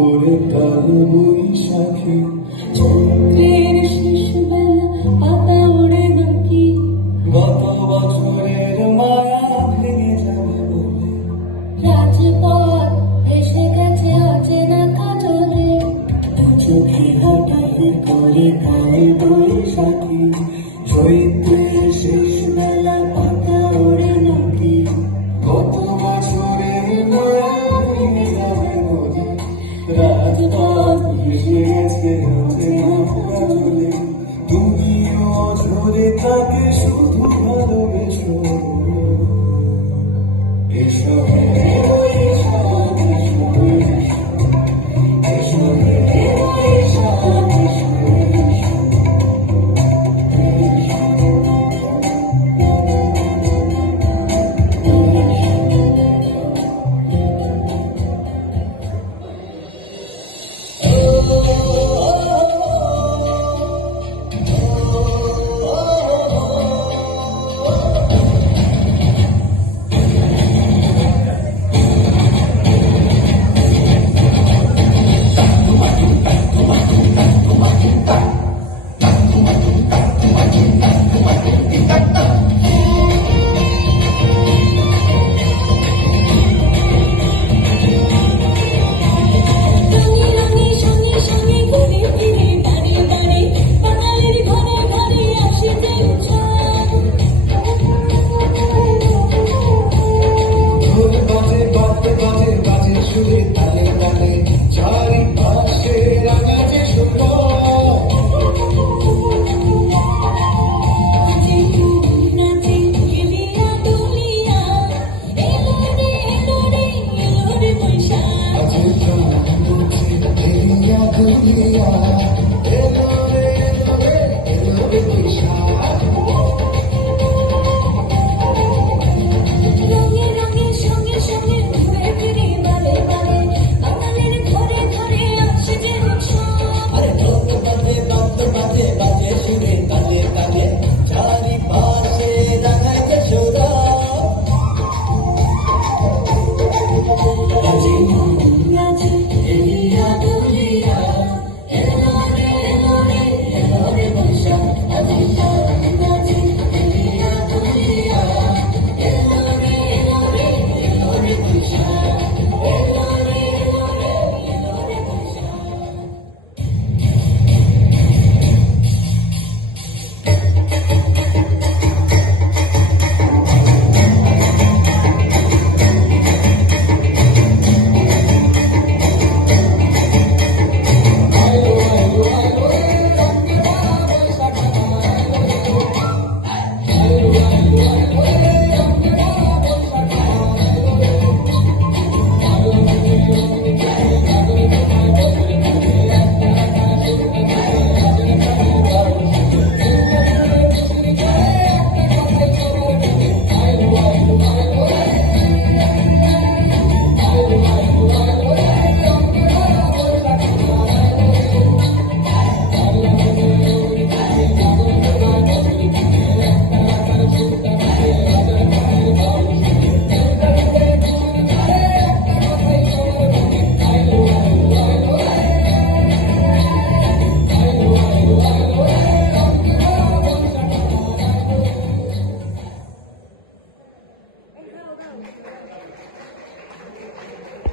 ওরে কাল বৈশাখী চৈত্রের শেষ বেলা পাতা ওড়ে নাকি গত বছরের মায়া ভেঙে যাবে বলে রাজপথ এসে গেছে অচেনা কাজলে দু চোখে হঠাৎ করে কাল বৈশাখী চৈত্রের শেষ বেলা পাতা ওড়ে নাকি গত বছরের মায়া ভেঙে যাবে বলে রাজপথ এসে গেছে অচেনা কাজলে তুমিও ঝরে তাকে শুধু ভালোবেসো এসো হে বৈশাখ, এসো হে বৈশাখ, রঙে রঙে সঙ্গে সঙ্গে ঘুরে ফিরে বাড়ি বাড়ি বাঙালির ঘরে ঘরে আসে যে উৎসব ঢোল বাজে বাজে বাজে বাজে সুরে তালে তালে চারিপাশে রাঙা যে সুন্দর নাচে ফুল নাচে এলিয়া দুলিয়া এলো রে বৈশাখ আছে প্রাণ দুঃখে এলিয়া দুলিয়া এলো রে বৈশাখ রঙে রঙে সঙ্গে সঙ্গে ঘুরে ফিরে বারে বারে বাঙালির ঘরে ঘরে আসে যে উৎসব আরে ঢোল বাজে বাজে বাজে বাজে সুরে তালে তালে চারিপাশে রাঙায় যে সুন্দর নাচে ফুল নাচে এলিয়া দুলিয়া এলো রে বৈশাখ নাচে ফুল নাচে এলিয়া দুলিয়া এলো রে বৈশাখ এলো রে বৈশাখ